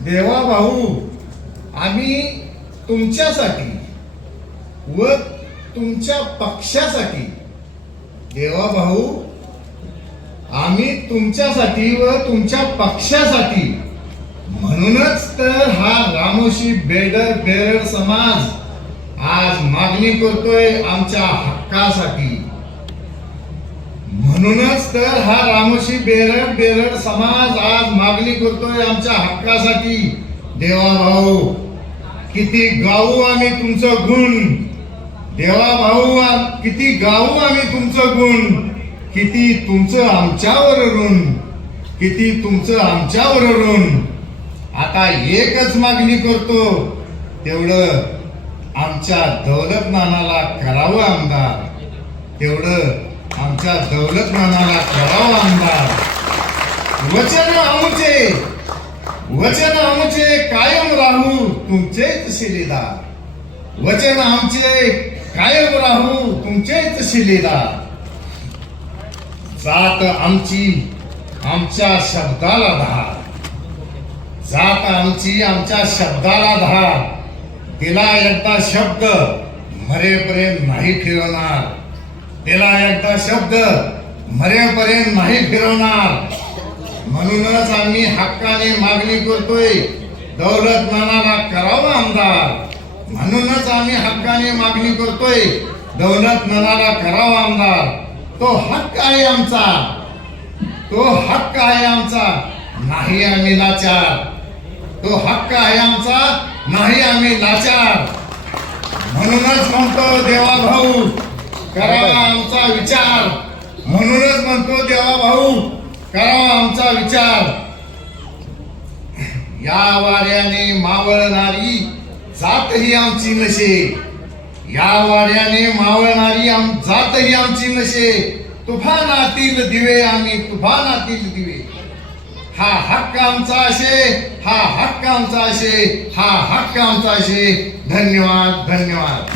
देवा भाऊ, आम्ही तुमच्यासाठी व तुमच्या पक्षासाठी, देवा भाऊ, आम्ही तुमच्यासाठी व तुमच्या पक्षासाठी, म्हणूनच तर हा रामोशी बेरड समाज आज मागणी करतोय आमच्या हक्कासाठी. म्हणूनच तर हा रामोशी बेरड समाज आज मागणी करतोय आमच्या हक्कासाठी. देवा भाऊ, किती गाऊ आम्ही तुमचं गुण, देवा भाऊ, किती गाऊ आम्ही तुमचं गुण, किती तुमचं आमच्यावर ऋण, किती तुमचं आमच्यावर ऋण. आता एकच मागणी करतो, तेवढं आमच्या दौलत नानाला करावं आमदार, तेवढं आमच्या दौलत नानाला करावं आमदार. वचन आमचे कायम राहू तुमचेच शिलेदार, वचन आमचे कायम राहू तुमचेच शिलेदार. जात आमची आमच्या शब्दाला धार, जात आमची आमच्या शब्दाला धार. तिला एकदा शब्द मरेपर्यंत नाही फिरवणार, तिला एकदा शब्द मरेपर्यंत नाही फिरवणार. म्हणूनच आम्ही हक्काने मागणी करतोय, दौलत नानाला करावं आमदार. म्हणूनच आम्ही हक्काने मागणी करतोय, दौलत नानाला करावं आमदार. तो हक्क आहे आमचा, तो हक्क आहे आमचा, नाही आम्ही लाचार. तो हक्क आहे आमचा, नाही आम्ही लाचार. म्हणूनच म्हणतो देवा भाऊ, करावा आमचा विचार. म्हणूनच म्हणतो देवा भाऊ, करावा आमचा विचार. या वाऱ्याने मावळणारी जात ही आमची नशे, या वाऱ्याने मावळणारी जात ही आमची नशे. तुफानातील दिवे आम्ही तुफानातील दिवे. हा हक्क आमचा असे, हा हक्क आमचा असे, हा हक्क आमचा असे. धन्यवाद, धन्यवाद.